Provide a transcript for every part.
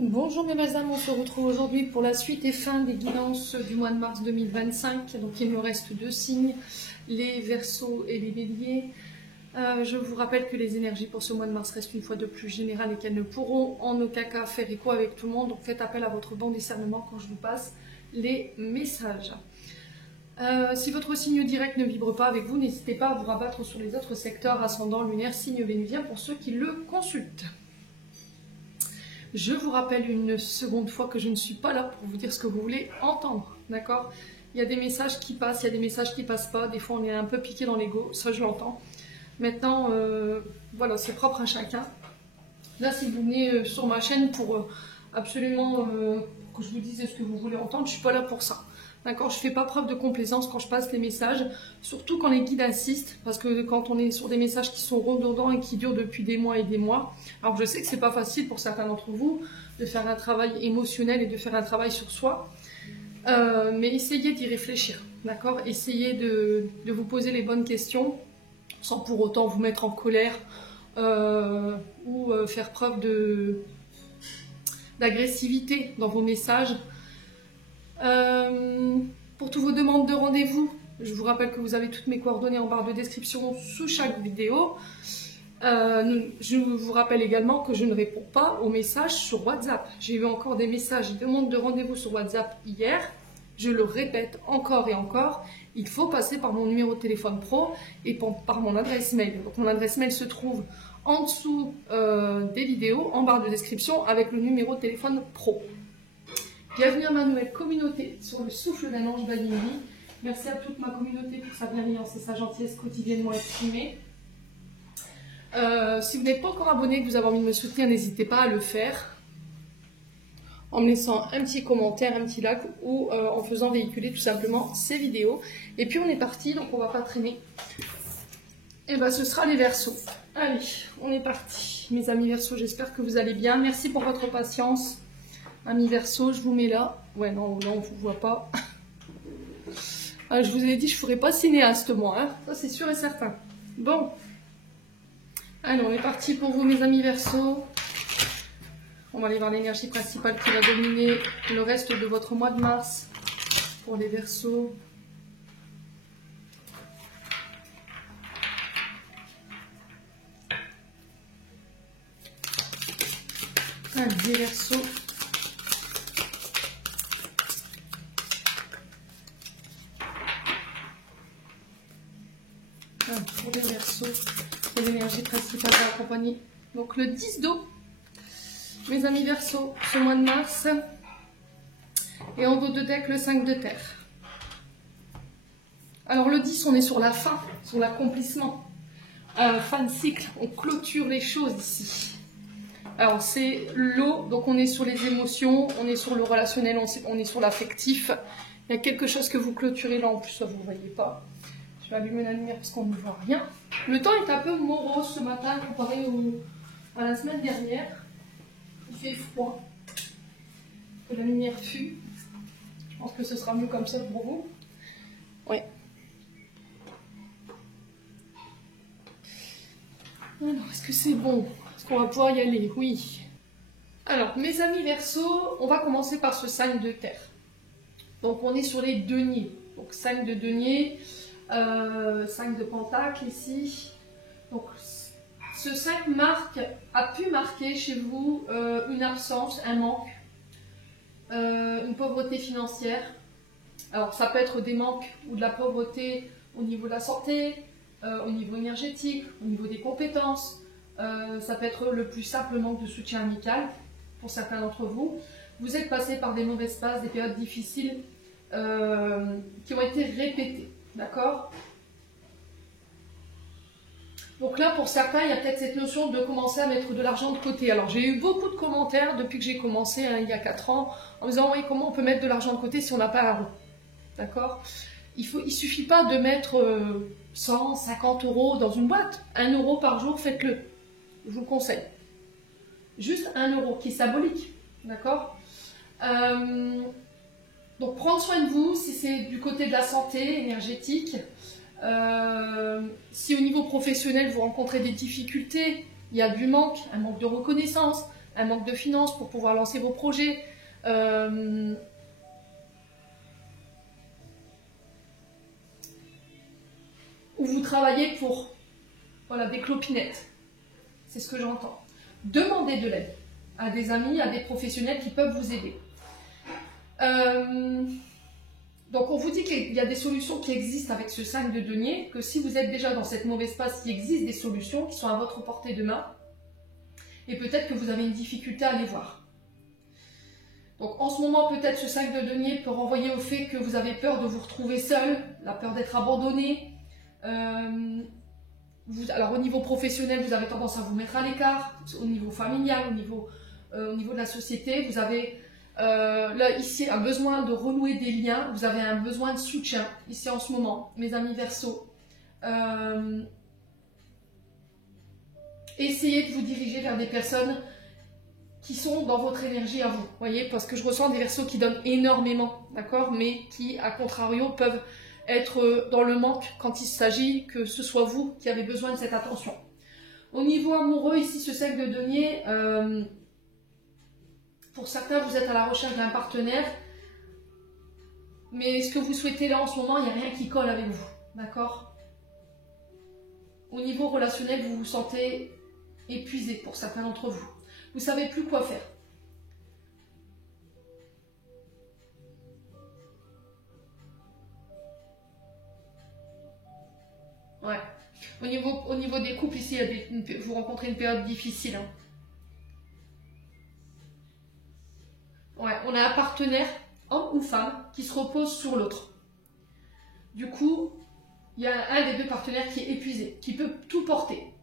Bonjour mes belles âmes, on se retrouve aujourd'hui pour la suite et fin des guidances du mois de mars 2025. Donc il me reste deux signes, les Verseaux et les Béliers. Je vous rappelle que les énergies pour ce mois de mars restent une fois de plus générales et qu'elles ne pourront en aucun cas faire écho avec tout le monde. Donc faites appel à votre bon discernement quand je vous passe les messages. Si votre signe direct ne vibre pas avec vous, n'hésitez pas à vous rabattre sur les autres secteurs, ascendant, lunaire, signe vénusien pour ceux qui le consultent. Je vous rappelle une seconde fois que je ne suis pas là pour vous dire ce que vous voulez entendre, d'accord? Il y a des messages qui passent, il y a des messages qui passent pas, des fois on est un peu piqué dans l'ego, ça je l'entends. Maintenant, voilà, c'est propre à chacun. Là, si vous venez sur ma chaîne pour absolument que je vous dise ce que vous voulez entendre, je ne suis pas là pour ça. D'accord, je ne fais pas preuve de complaisance quand je passe les messages, surtout quand les guides insistent, parce que quand on est sur des messages qui sont redondants et qui durent depuis des mois et des mois, alors je sais que ce n'est pas facile pour certains d'entre vous de faire un travail émotionnel et de faire un travail sur soi, mais essayez d'y réfléchir, d'accord? Essayez de vous poser les bonnes questions, sans pour autant vous mettre en colère ou faire preuve d'agressivité dans vos messages. Pour toutes vos demandes de rendez-vous, je vous rappelle que vous avez toutes mes coordonnées en barre de description sous chaque vidéo. Je vous rappelle également que je ne réponds pas aux messages sur WhatsApp. J'ai eu encore des messages de demande de rendez-vous sur WhatsApp hier. Je le répète encore et encore, il faut passer par mon numéro de téléphone pro et par mon adresse mail. Donc mon adresse mail se trouve en dessous des vidéos, en barre de description, avec le numéro de téléphone pro. Bienvenue à ma nouvelle communauté sur le souffle d'un ange d'Alimini. Merci à toute ma communauté pour sa bienveillance et sa gentillesse quotidiennement exprimée. Si vous n'êtes pas encore abonné et que vous avez envie de me soutenir, n'hésitez pas à le faire en me laissant un petit commentaire, un petit like ou en faisant véhiculer tout simplement ces vidéos. Et puis on est parti, donc on va pas traîner. Et bien ce sera les Verseaux. Allez, on est parti. Mes amis Verseaux, j'espère que vous allez bien. Merci pour votre patience. Amis Verseaux, je vous mets là. Ouais, non, on ne vous voit pas. Je vous ai dit, je ne ferai pas cinéaste, moi. Hein. Ça, c'est sûr et certain. Bon. Allez, on est parti pour vous, mes amis Verseaux. On va aller voir l'énergie principale qui va dominer le reste de votre mois de mars pour les Verseaux. Allez, les Verseaux. Pour les Verseaux, c'est l'énergie principale à accompagner. Donc le 10 d'eau, mes amis Verseaux, ce mois de mars. Et en dos de deck, le 5 de terre. Alors le 10, on est sur la fin, sur l'accomplissement. Fin de cycle, on clôture les choses ici. Alors c'est l'eau, donc on est sur les émotions, on est sur le relationnel, on est sur l'affectif. Il y a quelque chose que vous clôturez là, en plus ça vous ne voyez pas. Je vais allumer la lumière parce qu'on ne voit rien. Le temps est un peu morose ce matin comparé à la semaine dernière. Il fait froid. Que la lumière fut. Je pense que ce sera mieux comme ça pour vous. Oui. Alors, est-ce que c'est bon? Est-ce qu'on va pouvoir y aller? Oui. Alors, mes amis Verseaux, on va commencer par ce signe de terre. Donc, on est sur les deniers. Donc, signe de denier. 5 de pentacle ici. Donc ce 5 a pu marquer chez vous une absence, un manque, une pauvreté financière. Alors ça peut être des manques ou de la pauvreté au niveau de la santé, au niveau énergétique, au niveau des compétences. Ça peut être le plus simple manque de soutien amical pour certains d'entre vous. Vous êtes passé par des mauvaises passes, des périodes difficiles qui ont été répétées. D'accord? Donc là, pour certains, il y a peut-être cette notion de commencer à mettre de l'argent de côté. Alors, j'ai eu beaucoup de commentaires depuis que j'ai commencé, il y a 4 ans, en me disant, oui, comment on peut mettre de l'argent de côté si on n'a pas un rond? D'accord? Il suffit pas de mettre 100, 50 euros dans une boîte. 1 euro par jour, faites-le. Je vous le conseille. Juste 1 euro, qui est symbolique. D'accord? Donc, prendre soin de vous, si c'est du côté de la santé énergétique, si au niveau professionnel, vous rencontrez des difficultés, il y a du manque, un manque de reconnaissance, un manque de finances pour pouvoir lancer vos projets. Ou vous travaillez pour des clopinettes. C'est ce que j'entends. Demandez de l'aide à des amis, à des professionnels qui peuvent vous aider. Donc on vous dit qu'il y a des solutions qui existent avec ce 5 de denier, que si vous êtes déjà dans cette mauvaise passe, il existe des solutions qui sont à votre portée de main, et peut-être que vous avez une difficulté à les voir. Donc en ce moment, peut-être ce 5 de denier peut renvoyer au fait que vous avez peur de vous retrouver seul, la peur d'être abandonné. Alors au niveau professionnel, vous avez tendance à vous mettre à l'écart, au niveau familial, au niveau de la société, vous avez là ici un besoin de renouer des liens, vous avez un besoin de soutien ici en ce moment, mes amis Verseau. Essayez de vous diriger vers des personnes qui sont dans votre énergie à vous, voyez, parce que je ressens des Verseaux qui donnent énormément, d'accord, mais qui, à contrario, peuvent être dans le manque quand il s'agit que ce soit vous qui avez besoin de cette attention. Au niveau amoureux, ici, ce 5 de denier, pour certains, vous êtes à la recherche d'un partenaire, mais ce que vous souhaitez là en ce moment, il n'y a rien qui colle avec vous, d'accord? Au niveau relationnel, vous vous sentez épuisé pour certains d'entre vous. Vous ne savez plus quoi faire. Ouais. Au niveau des couples, ici, vous rencontrez une période difficile. Hein. Ouais, on a un partenaire, homme ou femme, qui se repose sur l'autre. Du coup, il y a un des deux partenaires qui est épuisé, qui peut tout porter.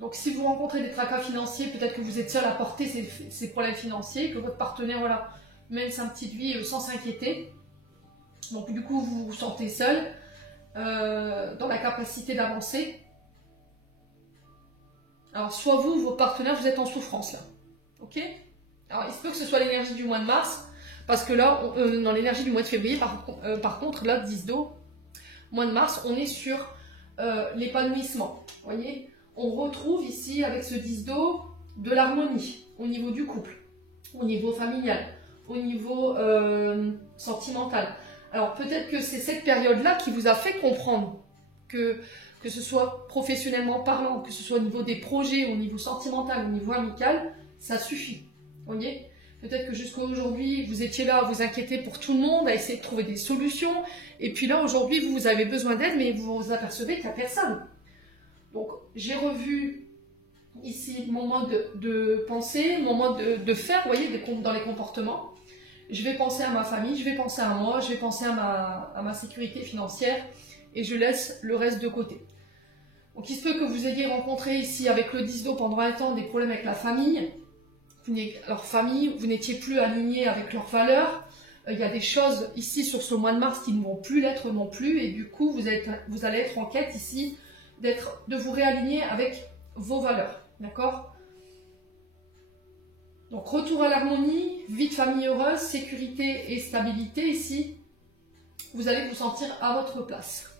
Donc si vous rencontrez des tracas financiers, peut-être que vous êtes seul à porter ces problèmes financiers, que votre partenaire mène sa petite vie sans s'inquiéter. Donc du coup, vous vous sentez seul dans la capacité d'avancer. Alors soit vous, vos partenaires, vous êtes en souffrance là. Ok? Alors il se peut que ce soit l'énergie du mois de mars, parce que là, dans l'énergie du mois de février, par contre, là, 10 d'eau, mois de mars, on est sur l'épanouissement. Vous voyez? On retrouve ici, avec ce 10 d'eau, de l'harmonie au niveau du couple, au niveau familial, au niveau sentimental. Alors peut-être que c'est cette période-là qui vous a fait comprendre que ce soit professionnellement parlant, que ce soit au niveau des projets, au niveau sentimental, au niveau amical, ça suffit. Vous voyez? Peut-être que jusqu'à aujourd'hui, vous étiez là à vous inquiéter pour tout le monde, à essayer de trouver des solutions. Et puis là, aujourd'hui, vous avez besoin d'aide, mais vous vous apercevez qu'il n'y a personne. Donc, j'ai revu ici mon mode de penser, mon mode de faire, vous voyez, dans les comportements. Je vais penser à ma famille, je vais penser à moi, je vais penser à ma sécurité financière et je laisse le reste de côté. Donc, il se peut que vous ayez rencontré ici, avec le 10 d'eau, pendant un temps, des problèmes avec la famille. Leur famille, vous n'étiez plus aligné avec leurs valeurs. Il y a des choses ici sur ce mois de mars qui ne vont plus l'être non plus. Et du coup, vous allez être en quête ici de vous réaligner avec vos valeurs. D'accord? Donc, retour à l'harmonie, vie de famille heureuse, sécurité et stabilité ici. Vous allez vous sentir à votre place.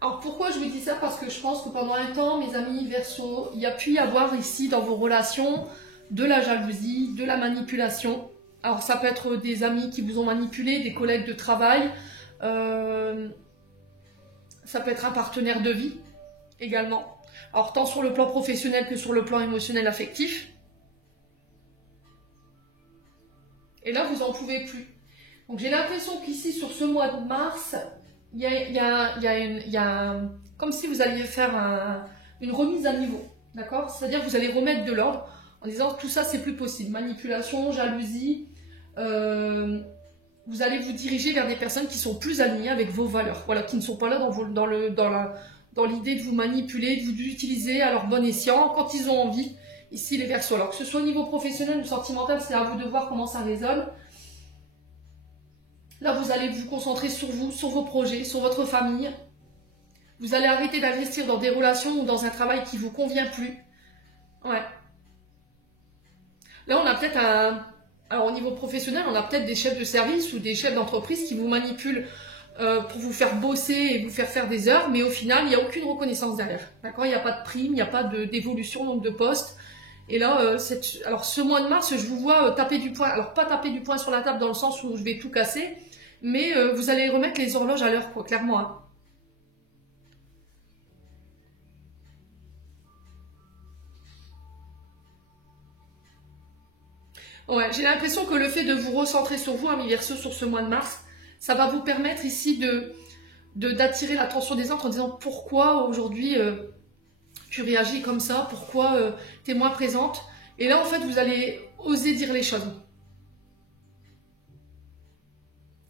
Alors, pourquoi je vous dis ça? Parce que je pense que pendant un temps, mes amis Verseau, il y a pu y avoir ici dans vos relations de la jalousie, de la manipulation. Alors ça peut être des amis qui vous ont manipulé, des collègues de travail, ça peut être un partenaire de vie également. Alors tant sur le plan professionnel que sur le plan émotionnel affectif. Et là vous n'en pouvez plus. Donc j'ai l'impression qu'ici sur ce mois de mars, il y a comme si vous alliez faire une remise à niveau. D'accord? C'est-à-dire que vous allez remettre de l'ordre en disant tout ça c'est plus possible. Manipulation, jalousie, vous allez vous diriger vers des personnes qui sont plus alignées avec vos valeurs, voilà, qui ne sont pas là dans l'idée de vous manipuler, de vous utiliser à leur bon escient quand ils ont envie, ici les Verseaux. Alors que ce soit au niveau professionnel ou sentimental, c'est à vous de voir comment ça résonne. Là vous allez vous concentrer sur vous, sur vos projets, sur votre famille. Vous allez arrêter d'investir dans des relations ou dans un travail qui ne vous convient plus. Ouais. Là, on a peut-être alors au niveau professionnel, on a peut-être des chefs de service ou des chefs d'entreprise qui vous manipulent pour vous faire bosser et vous faire des heures, mais au final, il n'y a aucune reconnaissance derrière. D'accord? Il n'y a pas de prime, il n'y a pas d'évolution, donc de poste. Et là, alors ce mois de mars, je vous vois taper du poing. Alors pas taper du poing sur la table dans le sens où je vais tout casser, mais vous allez remettre les horloges à l'heure, quoi, clairement. Hein. Ouais, j'ai l'impression que le fait de vous recentrer sur vous, amis Verseau, sur ce mois de mars, ça va vous permettre ici d'attirer l'attention des autres en disant pourquoi aujourd'hui tu réagis comme ça, pourquoi tu es moins présente. Et là, en fait, vous allez oser dire les choses.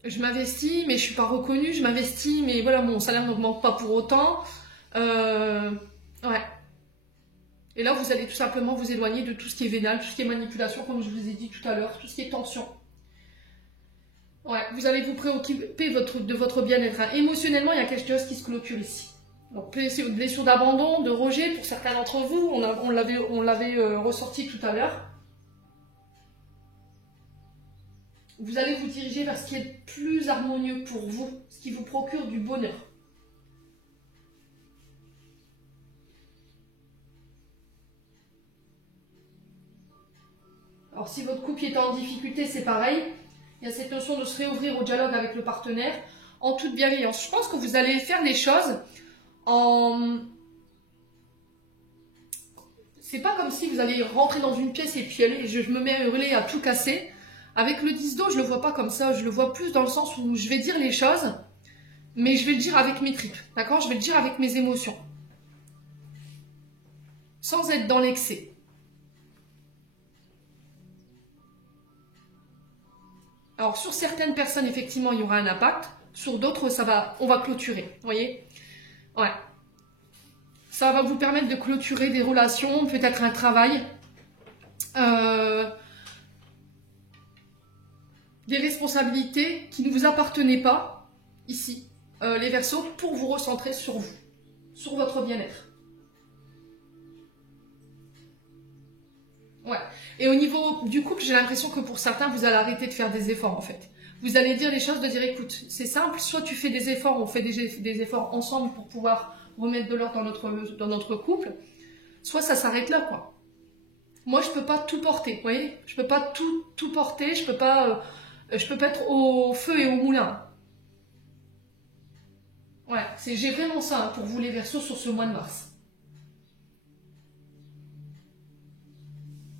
Je m'investis, mais je suis pas reconnue, je m'investis, mais voilà, mon salaire n'augmente pas pour autant. Ouais. Et là, vous allez tout simplement vous éloigner de tout ce qui est vénal, tout ce qui est manipulation, comme je vous ai dit tout à l'heure, tout ce qui est tension. Ouais, vous allez vous préoccuper de votre bien-être. Hein. Émotionnellement, il y a quelque chose qui se clôture ici. Donc, blessure d'abandon, de rejet, pour certains d'entre vous, on l'avait ressorti tout à l'heure. Vous allez vous diriger vers ce qui est plus harmonieux pour vous, ce qui vous procure du bonheur. Alors, si votre couple est en difficulté, c'est pareil. Il y a cette notion de se réouvrir au dialogue avec le partenaire en toute bienveillance. Je pense que vous allez faire les choses en... C'est pas comme si vous allez rentrer dans une pièce et puis allez, je me mets à hurler, à tout casser. Avec le 10 d'eau, je le vois pas comme ça. Je le vois plus dans le sens où je vais dire les choses, mais je vais le dire avec mes tripes. D'accord? Je vais le dire avec mes émotions. Sans être dans l'excès. Alors, sur certaines personnes, effectivement, il y aura un impact. Sur d'autres, on va clôturer. Vous voyez? Ouais. Ça va vous permettre de clôturer des relations, peut-être un travail. Des responsabilités qui ne vous appartenaient pas, ici, les Verseaux, pour vous recentrer sur vous, sur votre bien-être. Ouais. Et au niveau du couple, j'ai l'impression que pour certains, vous allez arrêter de faire des efforts, en fait. Vous allez dire les choses, de dire, écoute, c'est simple, soit tu fais des efforts, on fait des efforts ensemble pour pouvoir remettre de l'ordre dans notre couple, soit ça s'arrête là, quoi. Moi, je peux pas tout porter, vous voyez? Je peux pas tout porter, je peux pas être au feu et au moulin. Ouais, j'ai vraiment ça hein, pour vous les Verseaux sur ce mois de mars.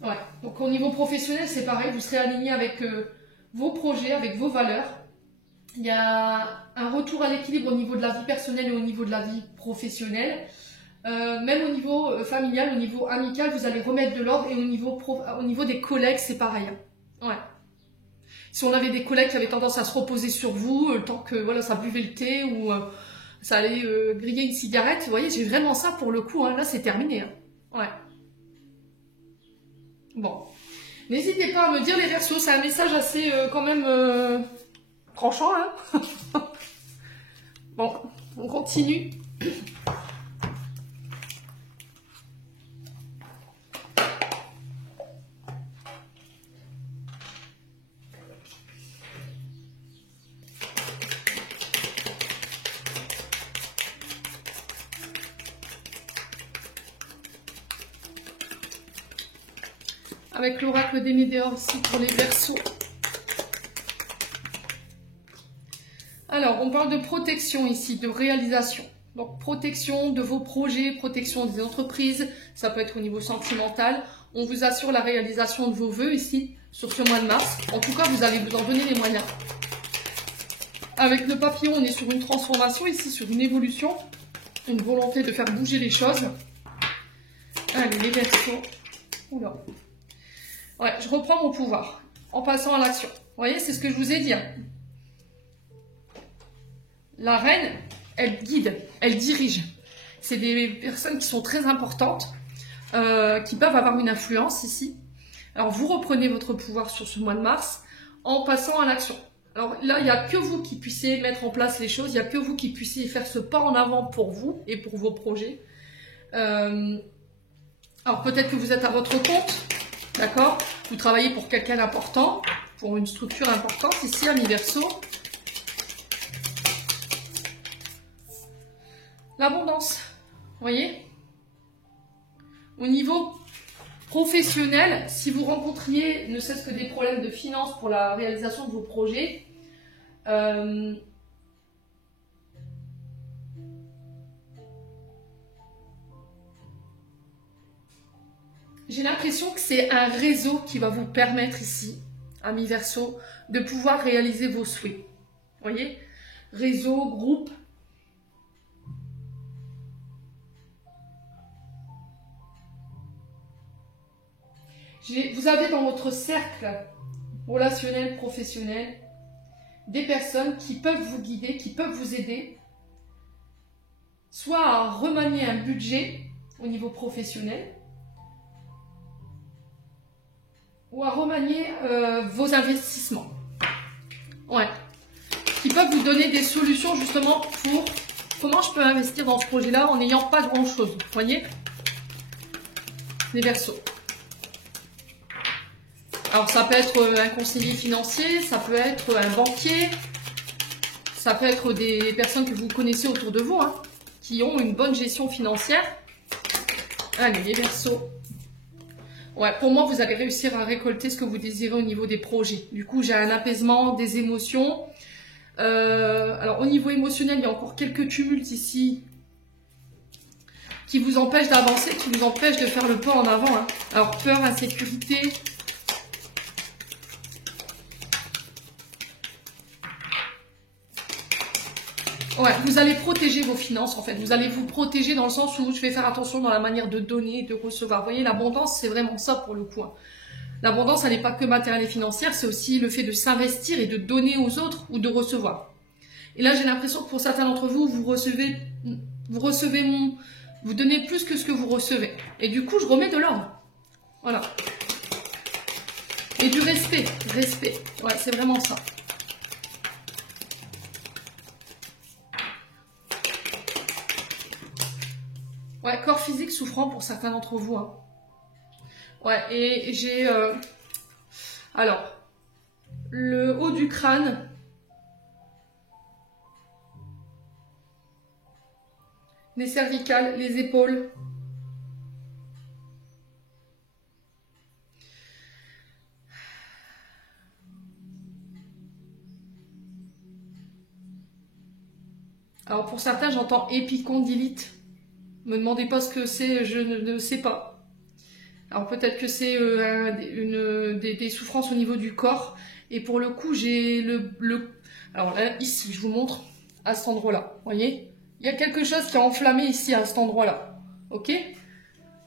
Ouais, donc au niveau professionnel, c'est pareil, vous serez aligné avec vos projets, avec vos valeurs. Il y a un retour à l'équilibre au niveau de la vie personnelle et au niveau de la vie professionnelle. Même au niveau familial, au niveau amical, vous allez remettre de l'ordre et au niveau des collègues, c'est pareil. Ouais. Si on avait des collègues qui avaient tendance à se reposer sur vous, le temps que voilà, ça buvait le thé ou ça allait griller une cigarette, vous voyez, j'ai vraiment ça pour le coup, hein. Là c'est terminé. Hein. Ouais. Bon. N'hésitez pas à me dire les Verseaux, c'est un message assez quand même tranchant. Hein. Bon, on continue. Avec l'oracle des Météores ici pour les Verseaux. Alors, on parle de protection ici, de réalisation. Donc, protection de vos projets, protection des entreprises, ça peut être au niveau sentimental. On vous assure la réalisation de vos vœux ici, sur ce mois de mars. En tout cas, vous allez vous en donner les moyens. Avec le papillon, on est sur une transformation ici, sur une évolution, une volonté de faire bouger les choses. Allez, les Verseaux. Oula. Ouais, je reprends mon pouvoir en passant à l'action. Vous voyez, c'est ce que je vous ai dit. Hein. La reine, elle guide, elle dirige. C'est des personnes qui sont très importantes, qui peuvent avoir une influence ici. Alors, vous reprenez votre pouvoir sur ce mois de mars en passant à l'action. Alors là, il n'y a que vous qui puissiez mettre en place les choses, il n'y a que vous qui puissiez faire ce pas en avant pour vous et pour vos projets. Alors, peut-être que vous êtes à votre compte. D'accord? Vous travaillez pour quelqu'un d'important, pour une structure importante, ici, amis Verseaux. l'abondance. Vous voyez? Au niveau professionnel, si vous rencontriez ne serait-ce que des problèmes de finances pour la réalisation de vos projets, j'ai l'impression que c'est un réseau qui va vous permettre ici, amis Verseau, de pouvoir réaliser vos souhaits. Vous voyez? Réseau, groupe. Vous avez dans votre cercle relationnel, professionnel, des personnes qui peuvent vous guider, qui peuvent vous aider, soit à remanier un budget au niveau professionnel, ou à remanier vos investissements. Ouais. Qui peuvent vous donner des solutions justement pour comment je peux investir dans ce projet-là en n'ayant pas grand-chose. Vous voyez? Les Verseaux. Alors ça peut être un conseiller financier, ça peut être un banquier, ça peut être des personnes que vous connaissez autour de vous, hein, qui ont une bonne gestion financière. Allez, les Verseaux. Ouais, pour moi, vous allez réussir à récolter ce que vous désirez au niveau des projets. Du coup, j'ai un apaisement des émotions. Alors, au niveau émotionnel, il y a encore quelques tumultes ici qui vous empêchent d'avancer, qui vous empêchent de faire le pas en avant. Hein. Alors, peur, insécurité. Ouais, vous allez protéger vos finances en fait. Vous allez vous protéger dans le sens où je vais faire attention dans la manière de donner et de recevoir. Vous voyez, l'abondance, c'est vraiment ça pour le coup. Hein. L'abondance, elle n'est pas que matérielle et financière, c'est aussi le fait de s'investir et de donner aux autres ou de recevoir. Et là, j'ai l'impression que pour certains d'entre vous, vous donnez plus que ce que vous recevez. Et du coup, je remets de l'ordre. Voilà. Et du respect. Respect. Ouais, c'est vraiment ça. Ouais, corps physique souffrant pour certains d'entre vous. Hein. Ouais, et j'ai... alors, le haut du crâne. Les cervicales, les épaules. Alors, pour certains, j'entends épicondylite. Ne me demandez pas ce que c'est, je ne sais pas. Alors peut-être que c'est des souffrances au niveau du corps. Et pour le coup, j'ai alors là, ici, je vous montre, à cet endroit-là. Vous voyez? Il y a quelque chose qui est enflammé ici, à cet endroit-là. Ok?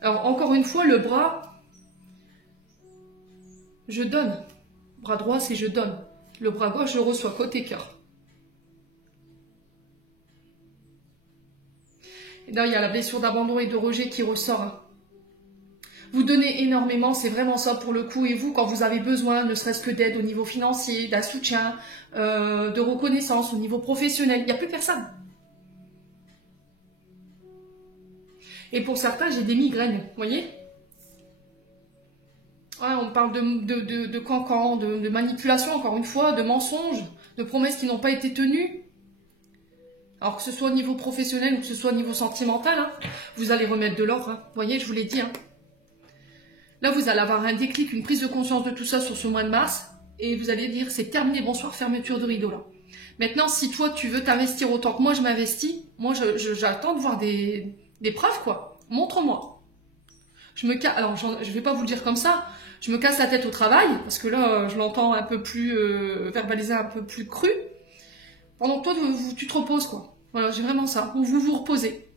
Alors encore une fois, le bras, je donne. Bras droit, c'est je donne. Le bras gauche, je reçois, côté cœur. Et là, il y a la blessure d'abandon et de rejet qui ressort. Hein. Vous donnez énormément, c'est vraiment ça pour le coup. Et vous, quand vous avez besoin, ne serait-ce que d'aide au niveau financier, d'un soutien, de reconnaissance au niveau professionnel, il n'y a plus personne. Et pour certains, j'ai des migraines, vous voyez? Ouais, on parle de cancan, de manipulation, encore une fois, de mensonges, de promesses qui n'ont pas été tenues. Alors que ce soit au niveau professionnel ou que ce soit au niveau sentimental, hein, vous allez remettre de l'ordre. Hein. Vous voyez, je vous l'ai dit. Hein. Là, vous allez avoir un déclic, une prise de conscience de tout ça sur ce mois de mars. Et vous allez dire, c'est terminé, bonsoir, fermeture de rideau là. Maintenant, si toi, tu veux t'investir autant que moi, je m'investis, moi, j'attends de voir des preuves, quoi. Montre-moi. Alors, je vais pas vous le dire comme ça. Je me casse la tête au travail, parce que là, je l'entends un peu plus, verbalisé un peu plus cru. Pendant que toi, tu te reposes, quoi. Voilà, j'ai vraiment ça. Ou vous vous reposez.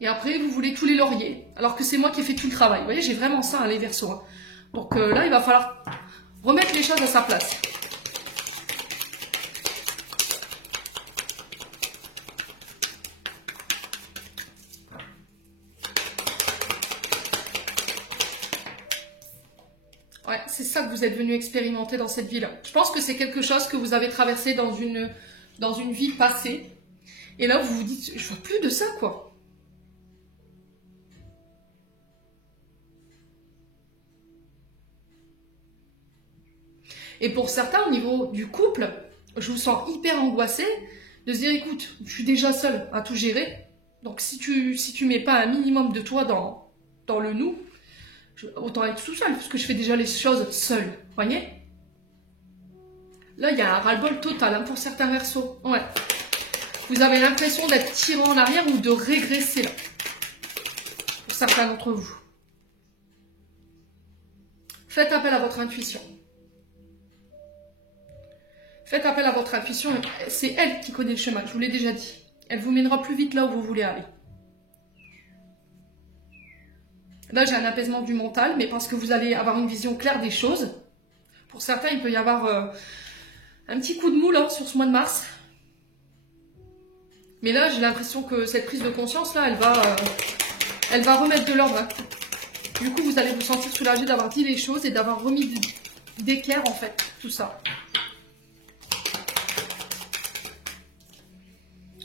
Et après, vous voulez tous les lauriers. Alors que c'est moi qui ai fait tout le travail. Vous voyez, j'ai vraiment ça, hein, les Verseaux. Hein. Donc là, il va falloir remettre les choses à sa place. Ouais, c'est ça que vous êtes venu expérimenter dans cette vie-là. Je pense que c'est quelque chose que vous avez traversé dans une vie passée. Et là, vous vous dites, je vois plus de ça, quoi. Et pour certains, au niveau du couple, je vous sens hyper angoissé de se dire, écoute, je suis déjà seule à tout gérer. Donc si tu mets pas un minimum de toi dans le nous, autant être tout seul, parce que je fais déjà les choses seule. Voyez? Là, il y a un ras-le-bol total hein, pour certains versos. Ouais. Vous avez l'impression d'être tiré en arrière ou de régresser là. Pour certains d'entre vous. Faites appel à votre intuition. Faites appel à votre intuition. C'est elle qui connaît le chemin, je vous l'ai déjà dit. Elle vous mènera plus vite là où vous voulez aller. Là, j'ai un apaisement du mental, mais parce que vous allez avoir une vision claire des choses. Pour certains, il peut y avoir un petit coup de mou là, sur ce mois de mars. Mais là, j'ai l'impression que cette prise de conscience, là, elle va remettre de l'ordre. Hein. Du coup, vous allez vous sentir soulagé d'avoir dit les choses et d'avoir remis d'équerre, en fait, tout ça.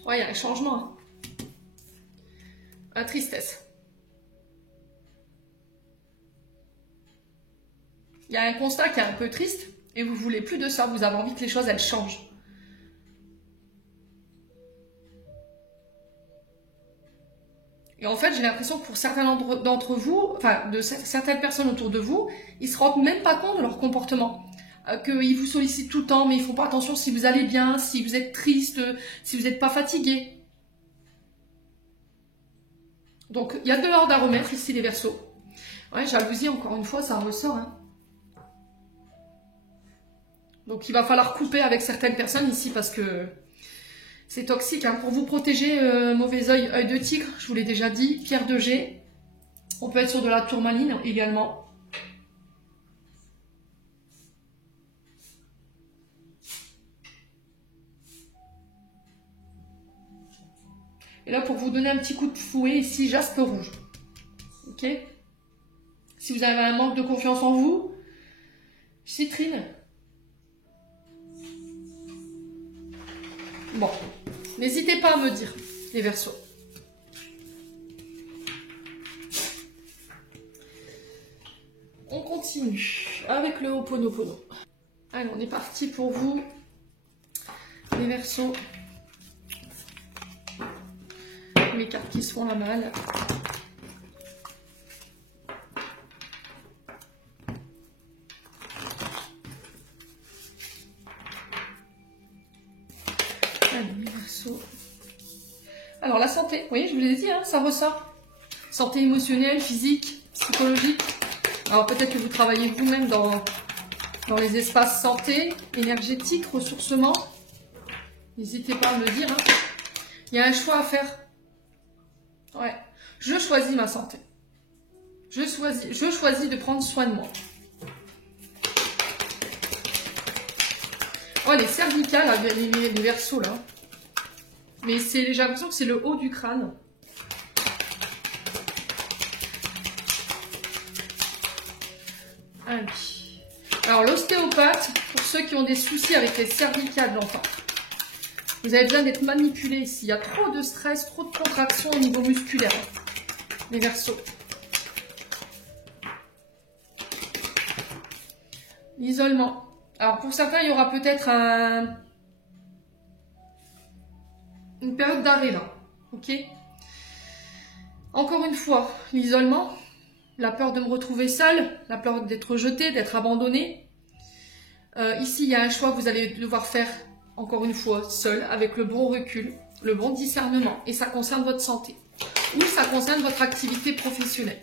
Ouais, il y a un changement. Hein. La tristesse. Il y a un constat qui est un peu triste et vous voulez plus de ça. Vous avez envie que les choses, elles changent. Et en fait, j'ai l'impression que pour certains d'entre vous, enfin, de certaines personnes autour de vous, ils se rendent même pas compte de leur comportement. Qu'ils vous sollicitent tout le temps, mais ils font pas attention si vous allez bien, si vous êtes triste, si vous n'êtes pas fatigué. Donc, il y a de l'ordre à remettre ici, les Verseaux. Ouais, jalousie, encore une fois, ça ressort. Hein. Donc, il va falloir couper avec certaines personnes ici parce que c'est toxique. Hein. Pour vous protéger, mauvais œil, œil de tigre, je vous l'ai déjà dit, pierre de jet. On peut être sur de la tourmaline également. Et là, pour vous donner un petit coup de fouet, ici, jaspe rouge. Ok? Si vous avez un manque de confiance en vous, citrine. Bon, n'hésitez pas à me dire, les Verseaux. On continue avec le Ho'oponopono. Allez, on est parti pour vous, les Verseaux. Mes cartes qui se font la malle. Allez, mes Verseaux. Alors, la santé, vous voyez, je vous l'ai dit, hein, ça ressort. Santé émotionnelle, physique, psychologique. Alors, peut-être que vous travaillez vous-même dans les espaces santé, énergétique, ressourcement. N'hésitez pas à me le dire. Hein. Il y a un choix à faire. Ouais. Je choisis ma santé. Je choisis de prendre soin de moi. Oh, les cervicales, là, les Verseaux, là. Mais j'ai l'impression que c'est le haut du crâne. Allez. Alors, l'ostéopathe, pour ceux qui ont des soucis avec les cervicales longtemps. Vous avez besoin d'être manipulé ici. Il y a trop de stress, trop de contraction au niveau musculaire. Les Verseaux. L'isolement. Alors, pour certains, il y aura peut-être une période d'arrêt là. Ok? Encore une fois, l'isolement, la peur de me retrouver seule, la peur d'être rejetée, d'être abandonnée. Ici, il y a un choix que vous allez devoir faire, encore une fois, seul, avec le bon recul, le bon discernement. Et ça concerne votre santé. Ou ça concerne votre activité professionnelle.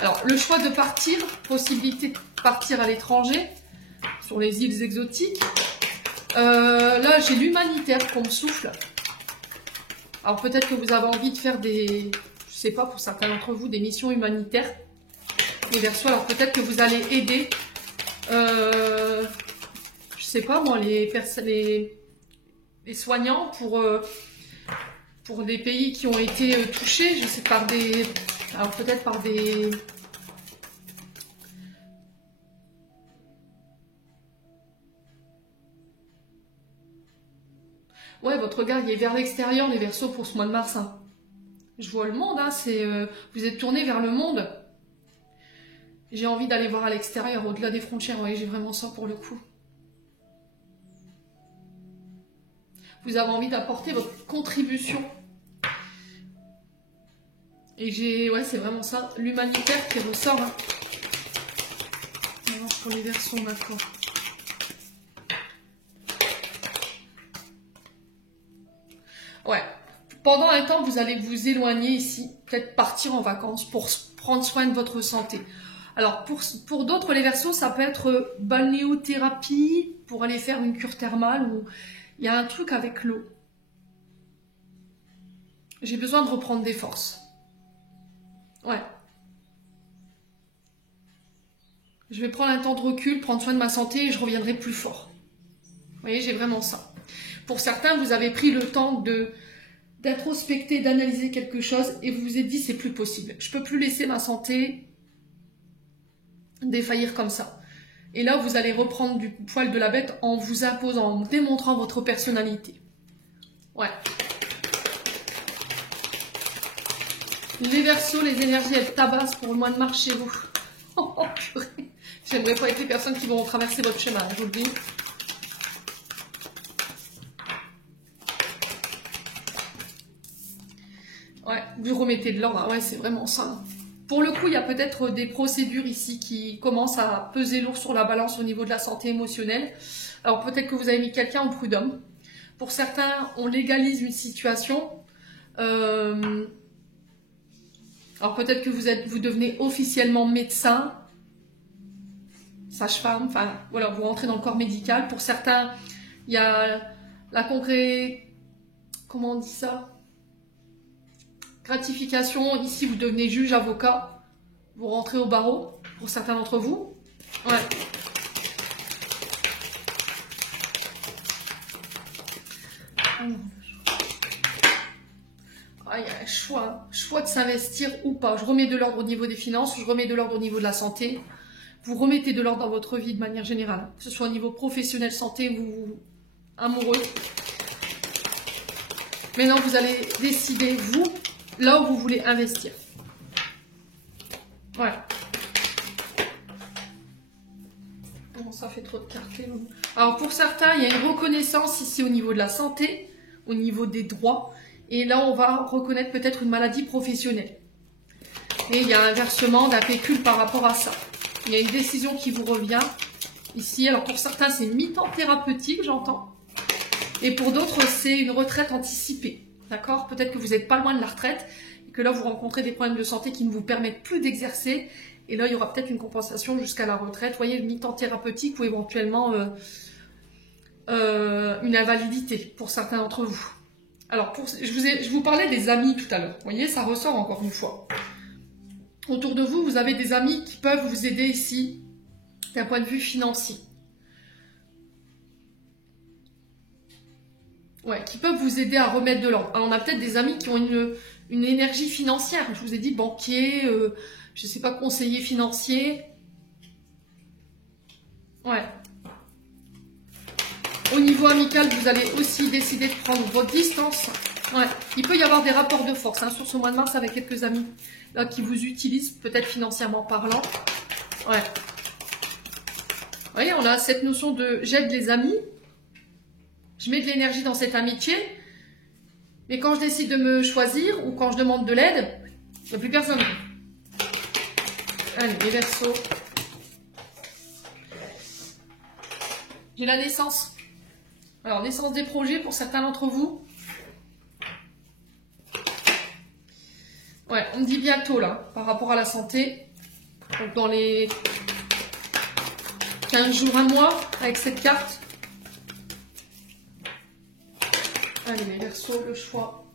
Alors, le choix de partir, possibilité de partir à l'étranger, sur les îles exotiques. Là, j'ai l'humanitaire qu'on me souffle. Alors, peut-être que vous avez envie de faire des... Je sais pas, pour certains d'entre vous, des missions humanitaires. Les Verseaux, alors peut-être que vous allez aider... je sais pas moi, les soignants pour des pays qui ont été touchés, je sais, par des... Alors peut-être par des... Ouais, votre regard il est vers l'extérieur, les Verseaux, pour ce mois de mars. Hein. Je vois le monde, hein, vous êtes tourné vers le monde. J'ai envie d'aller voir à l'extérieur, au-delà des frontières. Ouais, j'ai vraiment ça pour le coup. Vous avez envie d'apporter votre contribution Et j'ai, ouais, c'est vraiment ça, l'humanitaire qui ressort. Hein. On va voir pour les versos maintenant. Ouais. Pendant un temps, vous allez vous éloigner ici, peut-être partir en vacances pour prendre soin de votre santé. Alors, pour d'autres, les versos, ça peut être balnéothérapie, pour aller faire une cure thermale, ou il y a un truc avec l'eau. J'ai besoin de reprendre des forces. Ouais. Je vais prendre un temps de recul, prendre soin de ma santé et je reviendrai plus fort. Vous voyez, j'ai vraiment ça. Pour certains, vous avez pris le temps d'introspecter, d'analyser quelque chose et vous vous êtes dit c'est plus possible. Je peux plus laisser ma santé défaillir comme ça. Et là, vous allez reprendre du poil de la bête en vous imposant, en démontrant votre personnalité. Ouais. Les Verseaux, les énergies, elles tabassent pour le mois de mars chez vous. Oh, purée. J'aimerais pas être les personnes qui vont traverser votre chemin, je vous le dis. Ouais, vous remettez de l'ordre. Ouais, c'est vraiment ça. Pour le coup, il y a peut-être des procédures ici qui commencent à peser lourd sur la balance au niveau de la santé émotionnelle. Alors peut-être que vous avez mis quelqu'un en prud'homme. Pour certains, on légalise une situation. Alors peut-être que vous devenez officiellement médecin, sage-femme, enfin voilà, vous rentrez dans le corps médical. Pour certains, il y a la comment on dit ça, gratification. Ici, vous devenez juge, avocat, vous rentrez au barreau, pour certains d'entre vous. Ouais. Ah, il y a un choix de s'investir ou pas. Je remets de l'ordre au niveau des finances, je remets de l'ordre au niveau de la santé. Vous remettez de l'ordre dans votre vie de manière générale, que ce soit au niveau professionnel, santé ou amoureux. Maintenant, vous allez décider, vous, là où vous voulez investir. Voilà. Bon, ça fait trop de cartes. Alors, pour certains, il y a une reconnaissance ici au niveau de la santé, au niveau des droits. Et là, on va reconnaître peut-être une maladie professionnelle. Et il y a un versement d'un pécule par rapport à ça. Il y a une décision qui vous revient ici. Alors pour certains, c'est mi-temps thérapeutique, j'entends. Et pour d'autres, c'est une retraite anticipée. D'accord? Peut-être que vous n'êtes pas loin de la retraite et que là, vous rencontrez des problèmes de santé qui ne vous permettent plus d'exercer. Et là, il y aura peut-être une compensation jusqu'à la retraite. Vous voyez, le mi-temps thérapeutique ou éventuellement une invalidité pour certains d'entre vous. Alors, je vous parlais des amis tout à l'heure. Vous voyez, ça ressort encore une fois. Autour de vous, vous avez des amis qui peuvent vous aider ici, d'un point de vue financier. Ouais, qui peuvent vous aider à remettre de l'ordre. Alors, on a peut-être des amis qui ont une énergie financière. Je vous ai dit banquier, je ne sais pas, conseiller financier. Ouais. Au niveau amical, vous allez aussi décider de prendre votre distance. Ouais. Il peut y avoir des rapports de force hein, sur ce mois de mars avec quelques amis là, qui vous utilisent, peut-être financièrement parlant. Ouais. Vous voyez, on a cette notion de j'aide les amis. Je mets de l'énergie dans cette amitié. Mais quand je décide de me choisir ou quand je demande de l'aide, il n'y a plus personne. Allez, les Verseaux. J'ai la naissance. Alors, naissance des projets pour certains d'entre vous. Ouais, on me dit bientôt là, par rapport à la santé. Donc, dans les 15 jours, un mois, avec cette carte. Allez, les Verseaux, le choix.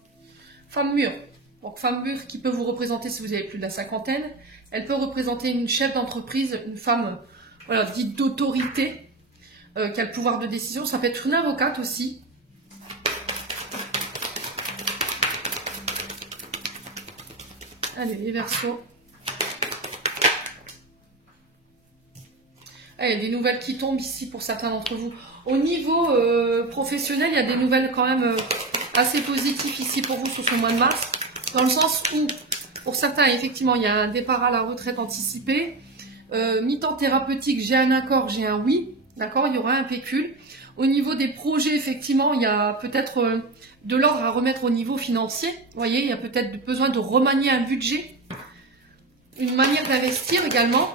Femme mûre. Donc, femme mûre qui peut vous représenter si vous avez plus de la cinquantaine. Elle peut représenter une chef d'entreprise, une femme voilà, dite d'autorité. Qui a le pouvoir de décision. Ça peut être une avocate aussi. Allez, les Verseaux. Allez, des nouvelles qui tombent ici pour certains d'entre vous. Au niveau professionnel, il y a des nouvelles quand même assez positives ici pour vous sur ce mois de mars. Dans le sens où, pour certains, effectivement, il y a un départ à la retraite anticipé. Mi-temps thérapeutique, j'ai un accord, j'ai un oui. D'accord, il y aura un pécule. Au niveau des projets, effectivement, il y a peut-être de l'ordre à remettre au niveau financier. Vous voyez, il y a peut-être besoin de remanier un budget, une manière d'investir également.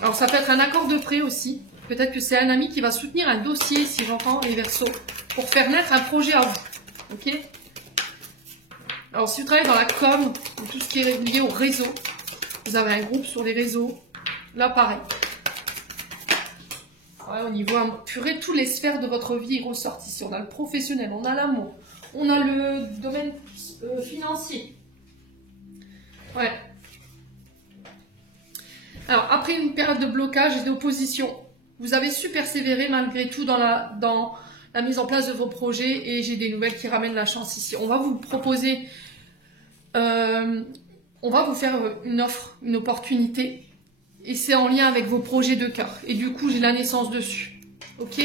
Alors, ça peut être un accord de prêt aussi. Peut-être que c'est un ami qui va soutenir un dossier, si j'entends les Verseaux, pour faire naître un projet à vous. Ok? Alors, si vous travaillez dans la com, tout ce qui est lié au réseau, vous avez un groupe sur les réseaux, là, pareil. Ouais, au niveau purée, toutes les sphères de votre vie ressortent ici. On a le professionnel, on a l'amour, on a le domaine financier. Ouais. Alors, après une période de blocage et d'opposition, vous avez su persévérer malgré tout dans la mise en place de vos projets et j'ai des nouvelles qui ramènent la chance ici. On va vous proposer, on va vous faire une offre, une opportunité. Et c'est en lien avec vos projets de cœur. Et du coup, j'ai la naissance dessus. Ok?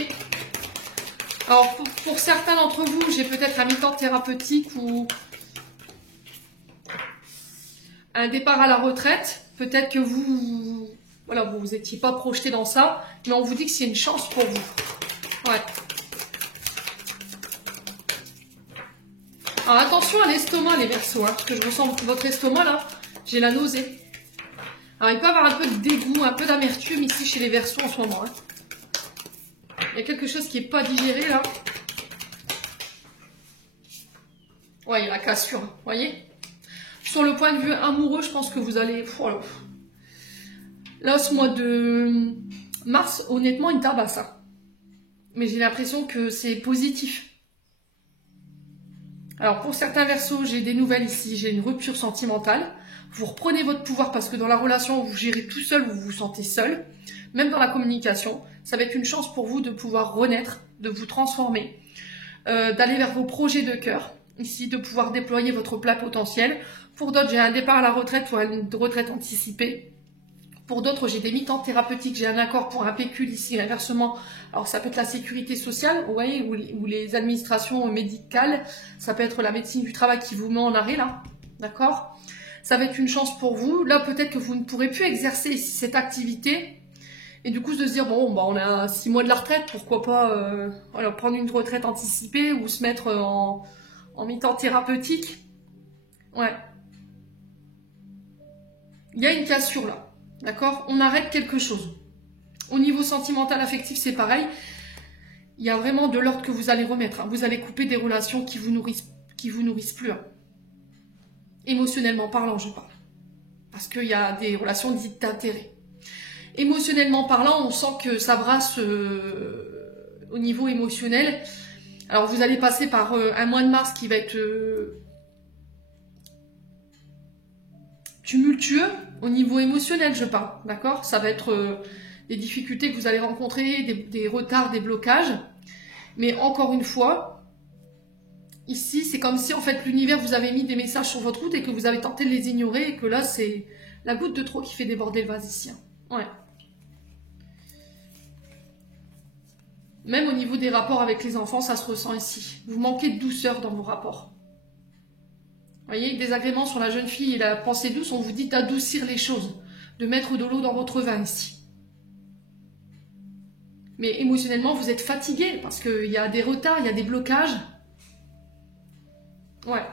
Alors, pour certains d'entre vous, j'ai peut-être un mi-temps thérapeutique ou un départ à la retraite. Peut-être que vous étiez pas projeté dans ça. Mais on vous dit que c'est une chance pour vous. Ouais. Alors, attention à l'estomac, les Verseaux. Parce que je ressens votre estomac, là. J'ai la nausée. Alors, il peut y avoir un peu de dégoût, un peu d'amertume ici chez les Verseaux en ce moment. Hein. Il y a quelque chose qui n'est pas digéré là. Ouais, il y a la cassure, vous voyez. Sur le point de vue amoureux, je pense que vous allez... Voilà. Là, ce mois de mars, honnêtement, il tabasse ça. Mais j'ai l'impression que c'est positif. Alors, pour certains Verseaux, j'ai des nouvelles ici. J'ai une rupture sentimentale. Vous reprenez votre pouvoir parce que dans la relation, vous gérez tout seul, vous vous sentez seul. Même dans la communication, ça va être une chance pour vous de pouvoir renaître, de vous transformer, d'aller vers vos projets de cœur. Ici, de pouvoir déployer votre plein potentiel. Pour d'autres, j'ai un départ à la retraite ou une retraite anticipée. Pour d'autres, j'ai des mi-temps thérapeutiques, j'ai un accord pour un pécule ici, inversement. Alors, ça peut être la sécurité sociale, vous voyez, ou les administrations médicales. Ça peut être la médecine du travail qui vous met en arrêt, là. D'accord ? Ça va être une chance pour vous. Là, peut-être que vous ne pourrez plus exercer cette activité. Et du coup, de se dire, bon, bah, on a 6 mois de la retraite, pourquoi pas prendre une retraite anticipée ou se mettre en mi-temps thérapeutique. Ouais. Il y a une cassure là. D'accord? On arrête quelque chose. Au niveau sentimental, affectif, c'est pareil. Il y a vraiment de l'ordre que vous allez remettre. Hein. Vous allez couper des relations qui vous nourrissent plus. Hein. Émotionnellement parlant, je parle. Parce qu'il y a des relations dites d'intérêt. Émotionnellement parlant, on sent que ça brasse au niveau émotionnel. Alors, vous allez passer par un mois de mars qui va être tumultueux au niveau émotionnel, je parle. D'accord? Ça va être des difficultés que vous allez rencontrer, des retards, des blocages. Mais encore une fois... Ici, c'est comme si, en fait, l'univers vous avait mis des messages sur votre route et que vous avez tenté de les ignorer et que là, c'est la goutte de trop qui fait déborder le vase ici. Ouais. Même au niveau des rapports avec les enfants, ça se ressent ici. Vous manquez de douceur dans vos rapports. Vous voyez, désagrément sur la jeune fille et la pensée douce, on vous dit d'adoucir les choses, de mettre de l'eau dans votre vin ici. Mais émotionnellement, vous êtes fatigué parce qu'il y a des retards, il y a des blocages. Ouais.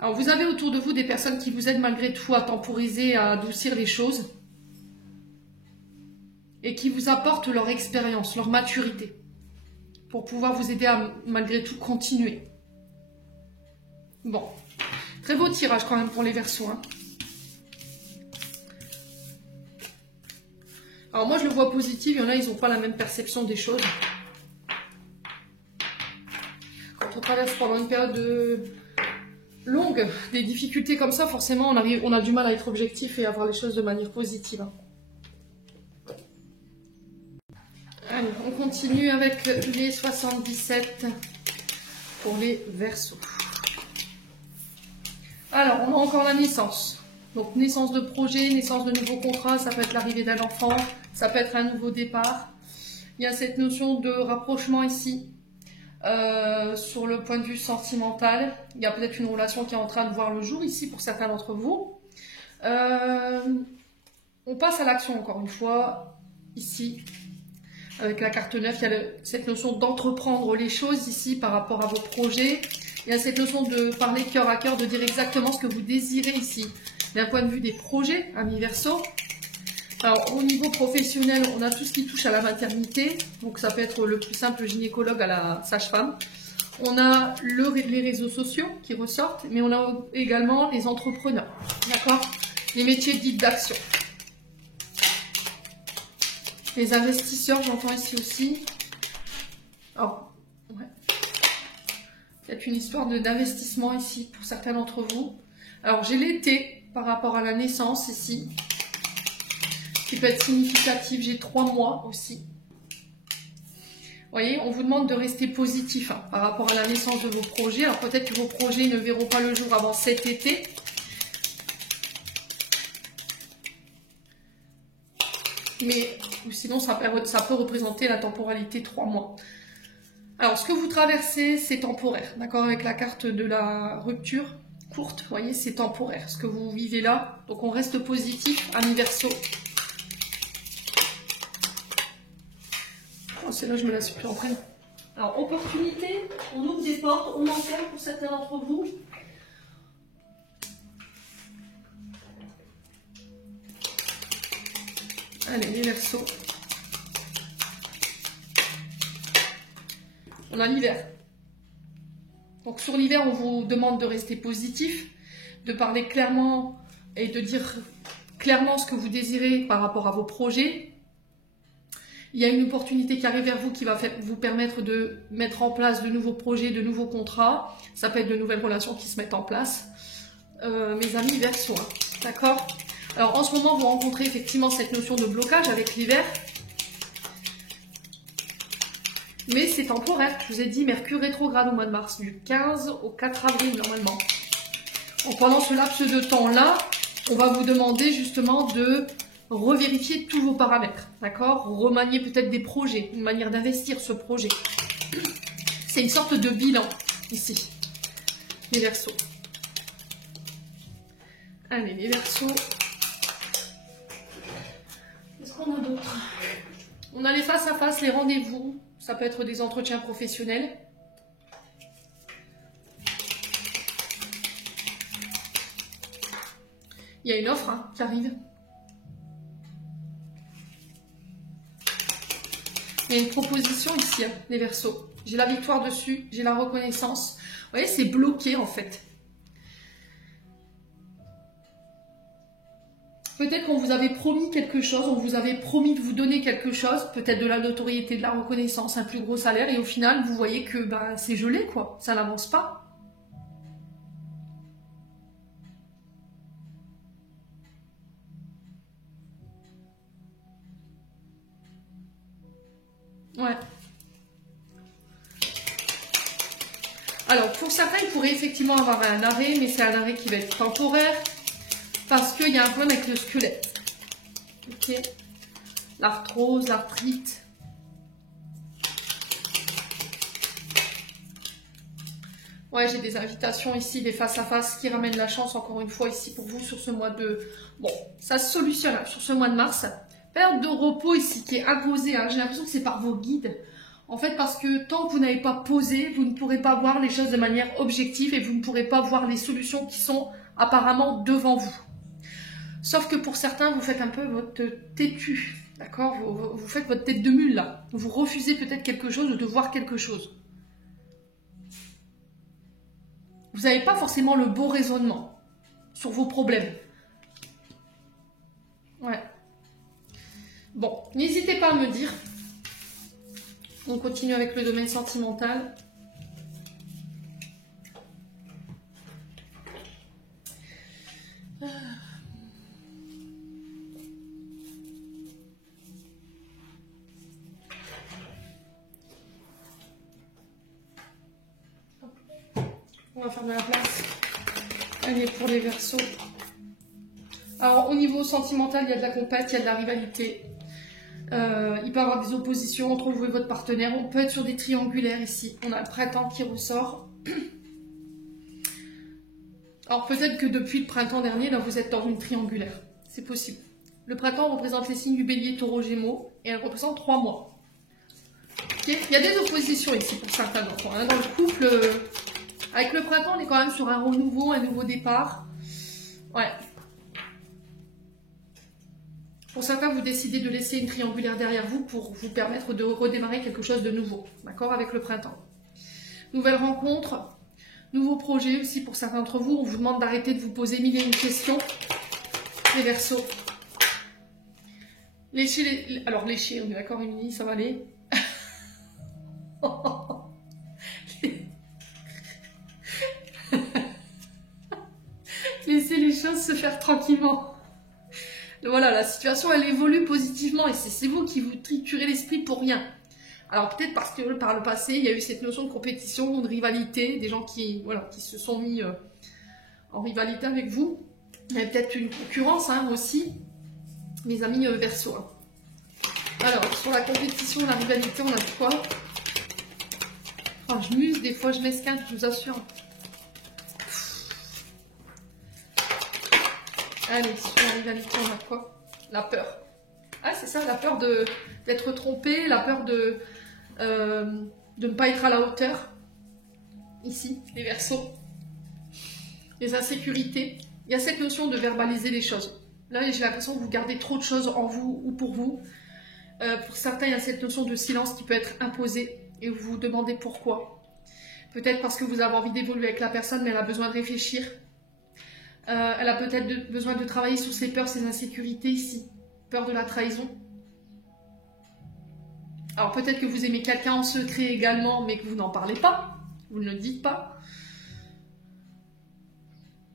Alors, vous avez autour de vous des personnes qui vous aident malgré tout à temporiser, à adoucir les choses et qui vous apportent leur expérience, leur maturité pour pouvoir vous aider à malgré tout continuer. Bon. Très beau tirage quand même pour les Verseaux. Hein. Alors moi je le vois positif, il y en a ils n'ont pas la même perception des choses. Quand on traverse pendant une période longue des difficultés comme ça, forcément on a du mal à être objectif et à voir les choses de manière positive. Hein. Allez, on continue avec les 77 pour les Verseaux. Alors on a encore la naissance. Donc naissance de projet, naissance de nouveaux contrats, ça peut être l'arrivée d'un enfant, ça peut être un nouveau départ. Il y a cette notion de rapprochement ici. Sur le point de vue sentimental, il y a peut-être une relation qui est en train de voir le jour ici pour certains d'entre vous. On passe à l'action encore une fois, ici. Avec la carte 9, il y a cette notion d'entreprendre les choses ici par rapport à vos projets. Il y a cette notion de parler cœur à cœur, de dire exactement ce que vous désirez ici. D'un point de vue des projets, amis Verseau. Alors, au niveau professionnel, on a tout ce qui touche à la maternité. Donc, ça peut être le plus simple gynécologue à la sage-femme. On a les réseaux sociaux qui ressortent, mais on a également les entrepreneurs. D'accord? Les métiers dits d'action. Les investisseurs, j'entends ici aussi. Alors, ouais. Peut-être une histoire d'investissement ici pour certains d'entre vous. Alors, j'ai l'été par rapport à la naissance ici, qui peut être significatif. J'ai 3 mois aussi. Vous voyez, on vous demande de rester positif par rapport à la naissance de vos projets. Alors, peut-être que vos projets ne verront pas le jour avant cet été. Mais ou sinon, ça peut représenter la temporalité 3 mois. Alors, ce que vous traversez, c'est temporaire. D'accord? Avec la carte de la rupture courte, vous voyez, c'est temporaire. Ce que vous vivez là. Donc, on reste positif, amis Verseau. Oh, c'est là, je me laisse plus en train. Alors, opportunité, on ouvre des portes, on enferme pour certains d'entre vous. Allez, les Verseaux. On a l'hiver. Donc sur l'hiver, on vous demande de rester positif, de parler clairement et de dire clairement ce que vous désirez par rapport à vos projets. Il y a une opportunité qui arrive vers vous qui va vous permettre de mettre en place de nouveaux projets, de nouveaux contrats. Ça peut être de nouvelles relations qui se mettent en place. Mes amis Verseaux, d'accord? Alors en ce moment, vous rencontrez effectivement cette notion de blocage avec l'hiver. Mais c'est temporaire. Je vous ai dit Mercure rétrograde au mois de mars, du 15 au 4 avril normalement. Donc, pendant ce laps de temps-là, on va vous demander justement de revérifier tous vos paramètres. D'accord? Remanier peut-être des projets, une manière d'investir ce projet. C'est une sorte de bilan ici. Les Verseaux. Allez, les Verseaux. Qu'est-ce qu'on a d'autre? On a les face-à-face, les rendez-vous. Ça peut être des entretiens professionnels. Il y a une offre qui arrive. Il y a une proposition ici, les Verseaux. J'ai la victoire dessus, j'ai la reconnaissance. Vous voyez, c'est bloqué en fait. Peut-être qu'on vous avait promis quelque chose, on vous avait promis de vous donner quelque chose, peut-être de la notoriété, de la reconnaissance, un plus gros salaire, et au final, vous voyez que c'est gelé, quoi. Ça n'avance pas. Ouais. Alors, pour certains, il pourrait effectivement avoir un arrêt, mais c'est un arrêt qui va être temporaire. Parce qu'il y a un problème avec le squelette. Ok. L'arthrose, l'arthrite. Ouais, j'ai des invitations ici, des face-à-face qui ramènent la chance, encore une fois, ici pour vous sur ce mois de... Bon, ça se solutionne sur ce mois de mars. Perte de repos ici qui est imposée. J'ai l'impression que c'est par vos guides. En fait, parce que tant que vous n'avez pas posé, vous ne pourrez pas voir les choses de manière objective et vous ne pourrez pas voir les solutions qui sont apparemment devant vous. Sauf que pour certains, vous faites un peu votre têtu, d'accord? Vous faites votre tête de mule, là. Vous refusez peut-être quelque chose ou de voir quelque chose. Vous n'avez pas forcément le beau raisonnement sur vos problèmes. Ouais. Bon, n'hésitez pas à me dire. On continue avec le domaine sentimental. On va faire de la place. Allez, pour les Verseaux. Alors, au niveau sentimental, il y a de la compète, il y a de la rivalité. Il peut y avoir des oppositions entre vous et votre partenaire. On peut être sur des triangulaires ici. On a le printemps qui ressort. Alors peut-être que depuis le printemps dernier, là, vous êtes dans une triangulaire. C'est possible. Le printemps représente les signes du bélier, taureau, gémeaux. Et elle représente 3 mois. Okay. Il y a des oppositions ici pour certains d'entre vous. Dans le couple, avec le printemps, on est quand même sur un renouveau, un nouveau départ. Ouais. Pour certains, vous décidez de laisser une triangulaire derrière vous pour vous permettre de redémarrer quelque chose de nouveau. D'accord, avec le printemps. Nouvelle rencontre, nouveau projet aussi pour certains d'entre vous. On vous demande d'arrêter de vous poser mille et une questions. Les Verseaux. Alors lécher, on est d'accord, Émilie, ça va aller. Laissez les choses se faire tranquillement. Voilà, la situation, elle évolue positivement et c'est vous qui vous triturez l'esprit pour rien. Alors peut-être parce que par le passé, il y a eu cette notion de compétition, de rivalité, des gens qui, voilà, qui se sont mis en rivalité avec vous. Il y a peut-être une concurrence hein, aussi, mes amis Verseaux. Hein. Alors, sur la compétition, la rivalité, on a de quoi? Oh, je muse, des fois je m'esquinte, je vous assure. Allez, sur la rivalité, on a quoi? La peur. Ah, c'est ça, la peur d'être trompé, la peur de ne pas être à la hauteur. Ici, les Verseaux. Les insécurités. Il y a cette notion de verbaliser les choses. Là, j'ai l'impression que vous gardez trop de choses en vous ou pour vous. Pour certains, il y a cette notion de silence qui peut être imposée et vous vous demandez pourquoi. Peut-être parce que vous avez envie d'évoluer avec la personne, mais elle a besoin de réfléchir. Elle a peut-être besoin de travailler sur ses peurs, ses insécurités ici. Peur de la trahison. Alors peut-être que vous aimez quelqu'un en secret également, mais que vous n'en parlez pas. Vous ne le dites pas.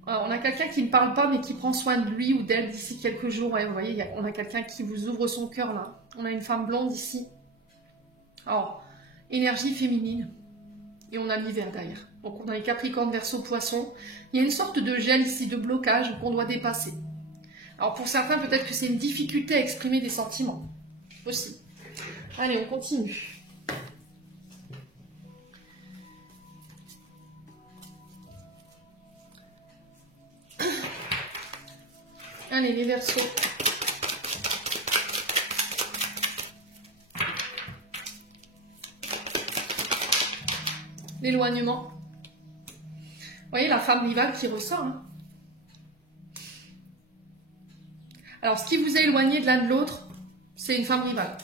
Alors, on a quelqu'un qui ne parle pas, mais qui prend soin de lui ou d'elle d'ici quelques jours. Ouais, vous voyez, on a quelqu'un qui vous ouvre son cœur là. On a une femme blonde ici. Alors, énergie féminine. Et on a l'hiver derrière. Donc on a les Capricornes, Verseaux, Poissons. Il y a une sorte de gel ici, de blocage qu'on doit dépasser. Alors pour certains, peut-être que c'est une difficulté à exprimer des sentiments. Aussi. Allez, on continue. Allez, les Verseaux. L'éloignement. Vous voyez la femme rivale qui ressort. Hein. Alors, ce qui vous a éloigné de l'un de l'autre, c'est une femme rivale.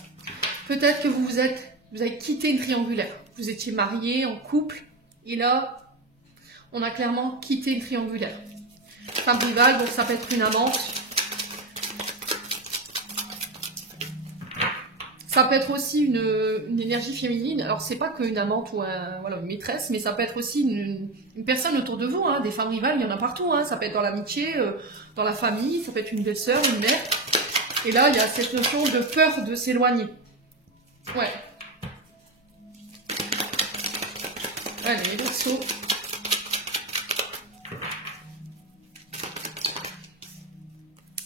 Peut-être que vous avez quitté une triangulaire. Vous étiez marié, en couple, et là, on a clairement quitté une triangulaire. Femme rivale, donc ça peut être une amante. Ça peut être aussi une énergie féminine. Alors, c'est pas qu'une amante ou voilà, une maîtresse, mais ça peut être aussi une personne autour de vous. Hein. Des femmes rivales, il y en a partout. Hein. Ça peut être dans l'amitié, dans la famille, ça peut être une belle-sœur, une mère. Et là, il y a cette notion de peur de s'éloigner. Ouais. Allez, les Verseaux.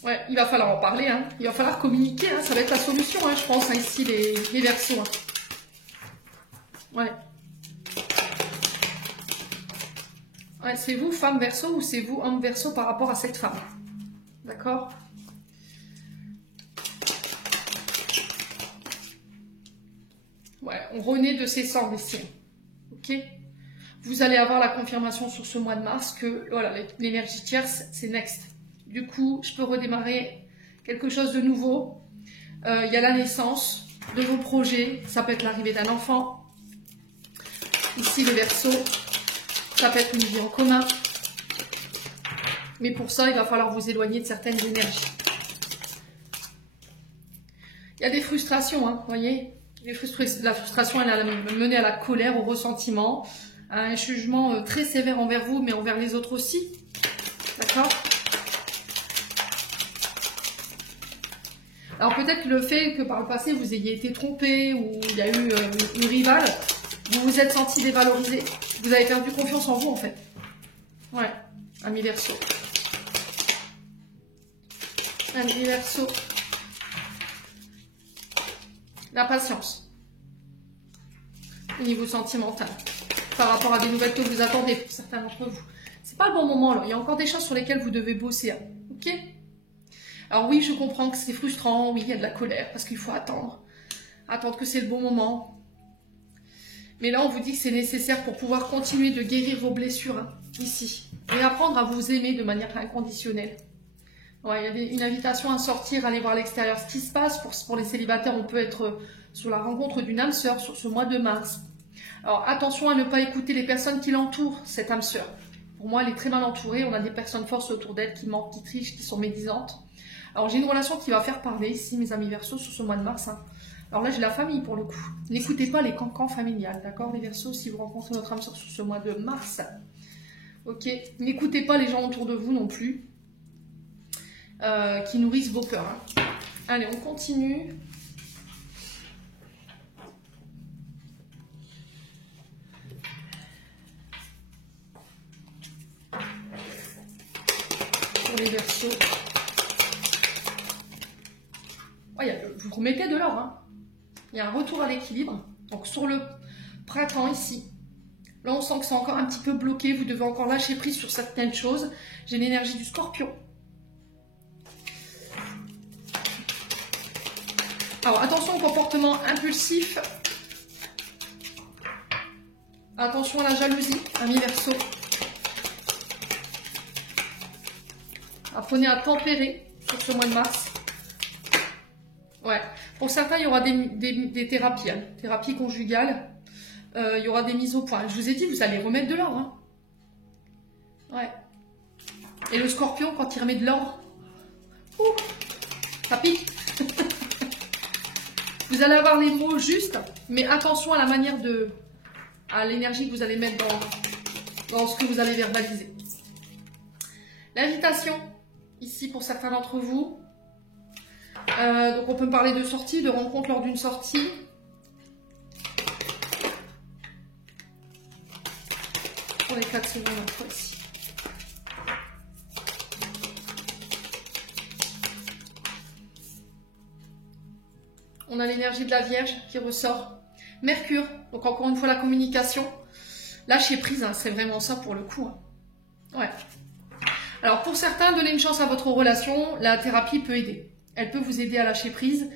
Ouais, il va falloir en parler, hein. Il va falloir communiquer, hein. Ça va être la solution, hein, je pense, hein, ici, les Verseaux. Hein. Ouais. Ouais, c'est vous, femme Verseau, ou c'est vous, homme Verseau, par rapport à cette femme. D'accord? Ouais, on renaît de ses cendres ici. Ok? Vous allez avoir la confirmation sur ce mois de mars que, voilà, l'énergie tierce, c'est next. Du coup, je peux redémarrer quelque chose de nouveau. Il y a la naissance de vos projets. Ça peut être l'arrivée d'un enfant. Ici, le Verseau. Ça peut être une vie en commun. Mais pour ça, il va falloir vous éloigner de certaines énergies. Il y a des frustrations, hein, vous voyez. La frustration, elle a mené à la colère, au ressentiment, à un jugement très sévère envers vous, mais envers les autres aussi. D'accord ? Alors peut-être le fait que par le passé vous ayez été trompé ou il y a eu une rivale, vous vous êtes senti dévalorisé, vous avez perdu confiance en vous en fait. Ouais, ami Verseau. Ami Verseau. La patience. Au niveau sentimental. Par rapport à des nouvelles que vous attendez pour certains d'entre vous. C'est pas le bon moment là. Il y a encore des choses sur lesquelles vous devez bosser. Hein. Ok? Alors oui, je comprends que c'est frustrant. Oui, il y a de la colère parce qu'il faut attendre. Attendre que c'est le bon moment. Mais là, on vous dit que c'est nécessaire pour pouvoir continuer de guérir vos blessures, hein, ici. Et apprendre à vous aimer de manière inconditionnelle. Ouais, il y a une invitation à sortir, aller voir à l'extérieur ce qui se passe. Pour les célibataires, on peut être sur la rencontre d'une âme sœur sur ce mois de mars. Alors, attention à ne pas écouter les personnes qui l'entourent, cette âme sœur. Pour moi, elle est très mal entourée. On a des personnes fortes autour d'elle qui mentent, qui trichent, qui sont médisantes. Alors, j'ai une relation qui va faire parler ici, mes amis Verseaux, sur ce mois de mars, hein. Alors là, j'ai la famille pour le coup. N'écoutez pas les cancans familiales, d'accord, les Verseaux, si vous rencontrez votre âme sœur sur ce mois de mars. Ok. N'écoutez pas les gens autour de vous non plus, qui nourrissent vos peurs. Hein. Allez, on continue. Pour les Verseaux. Ouais, vous remettez de l'or, hein. Il y a un retour à l'équilibre. Donc sur le printemps ici, là on sent que c'est encore un petit peu bloqué, vous devez encore lâcher prise sur certaines choses. J'ai l'énergie du Scorpion. Alors attention au comportement impulsif. Attention à la jalousie, ami Verseau. Apprenez à tempérer sur ce mois de mars. Ouais. Pour certains, il y aura des thérapies, hein, thérapies conjugales. Il y aura des mises au point. Je vous ai dit, vous allez remettre de l'or. Hein. Ouais. Et le Scorpion, quand il remet de l'or, ça pique. Vous allez avoir les mots justes, mais attention à la manière à l'énergie que vous allez mettre dans ce que vous allez verbaliser. L'invitation, ici pour certains d'entre vous. Donc on peut parler de sortie, de rencontre lors d'une sortie. Pour les 4 secondes entre ici. On a l'énergie de la Vierge qui ressort. Mercure, donc encore une fois la communication. Lâcher prise, hein, c'est vraiment ça pour le coup. Hein. Ouais. Alors pour certains, donnez une chance à votre relation, la thérapie peut aider. Elle peut vous aider à lâcher prise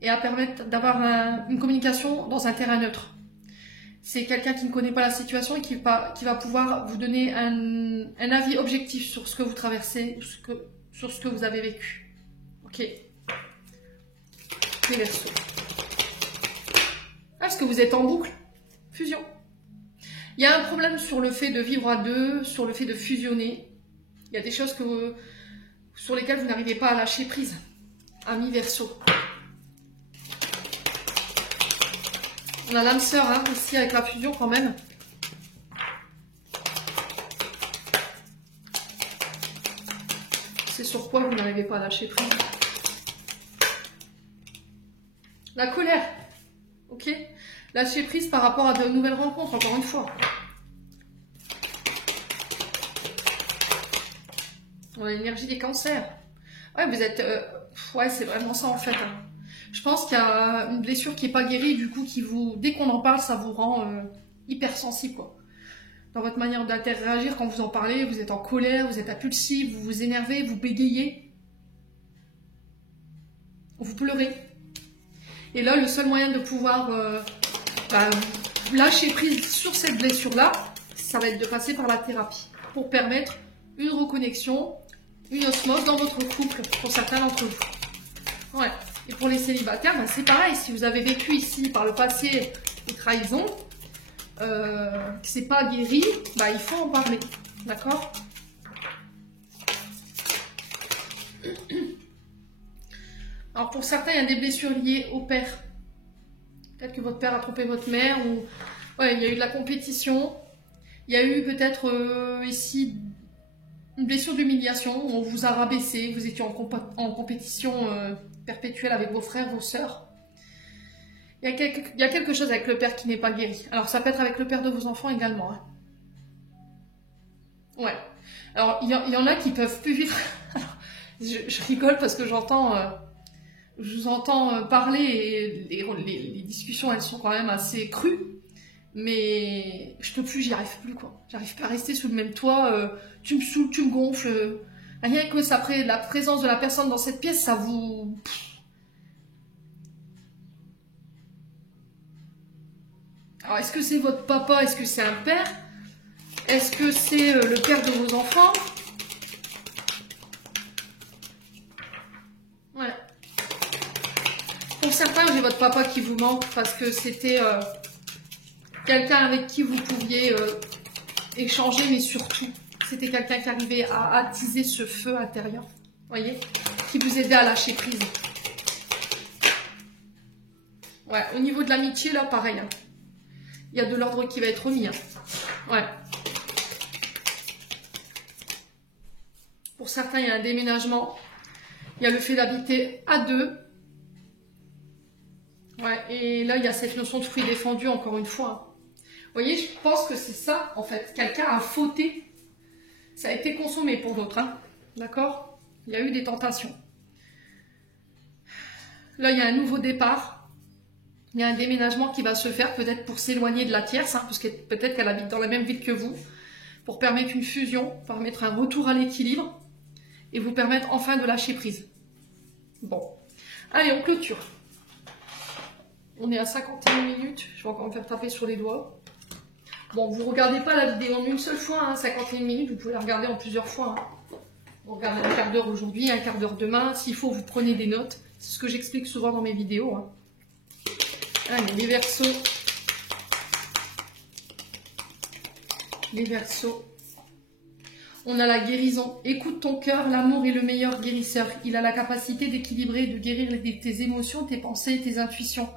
et à permettre d'avoir une communication dans un terrain neutre. C'est quelqu'un qui ne connaît pas la situation et qui va pouvoir vous donner un avis objectif sur ce que vous traversez, sur ce que vous avez vécu. Ok. Les Verseaux. Est-ce que vous êtes en boucle? Fusion. Il y a un problème sur le fait de vivre à deux, sur le fait de fusionner. Il y a des choses sur lesquelles vous n'arrivez pas à lâcher prise. Ami Verseau. On a l'âme sœur hein, ici avec la fusion quand même. C'est sur quoi vous n'arrivez pas à lâcher prise? La colère. Ok. Lâcher prise par rapport à de nouvelles rencontres, encore une fois. On a l'énergie des cancers. Ouais, vous êtes... ouais, c'est vraiment ça en fait. Hein. Je pense qu'il y a une blessure qui n'est pas guérie, du coup, dès qu'on en parle, ça vous rend hypersensible, quoi. Dans votre manière d'interagir, quand vous en parlez, vous êtes en colère, vous êtes impulsif, vous vous énervez, vous bégayez. Vous pleurez. Et là, le seul moyen de pouvoir lâcher prise sur cette blessure-là, ça va être de passer par la thérapie pour permettre une reconnexion, une osmose dans votre couple, pour certains d'entre vous. Ouais. Et pour les célibataires, ben c'est pareil. Si vous avez vécu ici par le passé des trahisons, que c'est pas guéri, ben il faut en parler. D'accord? Alors pour certains, il y a des blessures liées au père. Peut-être que votre père a trompé votre mère, ou ouais, il y a eu de la compétition. Il y a eu peut-être ici une blessure d'humiliation, où on vous a rabaissé, vous étiez en compétition perpétuelle avec vos frères, vos sœurs. Il y a quelque chose avec le père qui n'est pas guéri. Alors ça peut être avec le père de vos enfants également. Hein. Ouais. Alors il y en a qui peuvent plus vivre. Alors, je rigole parce que j'entends Je vous entends parler et les discussions, elles sont quand même assez crues. Mais je peux plus, j'y arrive plus, quoi. J'arrive pas à rester sous le même toit. Tu me saoules, tu me gonfles. Rien que ça, la présence de la personne dans cette pièce, ça vous... Alors, est-ce que c'est votre papa? Est-ce que c'est un père? Est-ce que c'est le père de vos enfants? Ouais. Pour certains, j'ai votre papa qui vous manque parce que c'était quelqu'un avec qui vous pouviez échanger, mais surtout, c'était quelqu'un qui arrivait à attiser ce feu intérieur, voyez, qui vous aidait à lâcher prise. Ouais, au niveau de l'amitié, là, pareil. Hein. Il y a de l'ordre qui va être remis. Hein. Ouais. Pour certains, il y a un déménagement. Il y a le fait d'habiter à deux. Ouais, et là, il y a cette notion de fruit défendu, encore une fois. Vous voyez, je pense que c'est ça, en fait. Quelqu'un a fauté. Ça a été consommé pour d'autres. Hein. D'accord? Il y a eu des tentations. Là, il y a un nouveau départ. Il y a un déménagement qui va se faire, peut-être pour s'éloigner de la tierce, hein, parce que peut-être qu'elle habite dans la même ville que vous, pour permettre une fusion, permettre un retour à l'équilibre, et vous permettre enfin de lâcher prise. Bon. Allez, on clôture. On est à 51 minutes. Je vais encore me faire taper sur les doigts. Bon, vous ne regardez pas la vidéo en une seule fois, hein, 51 minutes, vous pouvez la regarder en plusieurs fois. Hein. Vous regardez un quart d'heure aujourd'hui, un quart d'heure demain. S'il faut, vous prenez des notes. C'est ce que j'explique souvent dans mes vidéos. Hein. Allez, les Verseaux. Les Verseaux. On a la guérison. Écoute ton cœur, l'amour est le meilleur guérisseur. Il a la capacité d'équilibrer et de guérir tes émotions, tes pensées et tes intuitions,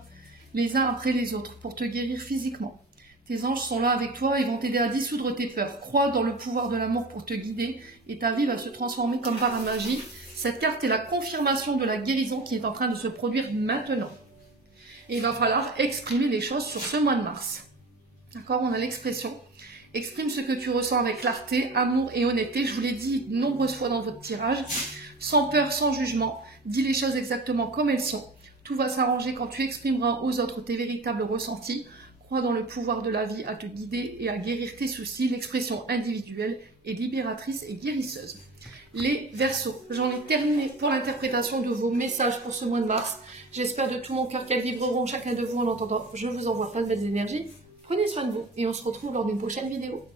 les uns après les autres, pour te guérir physiquement. Tes anges sont là avec toi et vont t'aider à dissoudre tes peurs. Crois dans le pouvoir de l'amour pour te guider et ta vie va se transformer comme par magie. Cette carte est la confirmation de la guérison qui est en train de se produire maintenant. Et il va falloir exprimer les choses sur ce mois de mars. D'accord? On a l'expression. Exprime ce que tu ressens avec clarté, amour et honnêteté. Je vous l'ai dit de nombreuses fois dans votre tirage. Sans peur, sans jugement. Dis les choses exactement comme elles sont. Tout va s'arranger quand tu exprimeras aux autres tes véritables ressentis. Crois dans le pouvoir de la vie à te guider et à guérir tes soucis. L'expression individuelle est libératrice et guérisseuse. Les Verseaux, j'en ai terminé pour l'interprétation de vos messages pour ce mois de mars. J'espère de tout mon cœur qu'elles vibreront chacun de vous en l'entendant. Je vous envoie plein de belles énergies. Prenez soin de vous et on se retrouve lors d'une prochaine vidéo.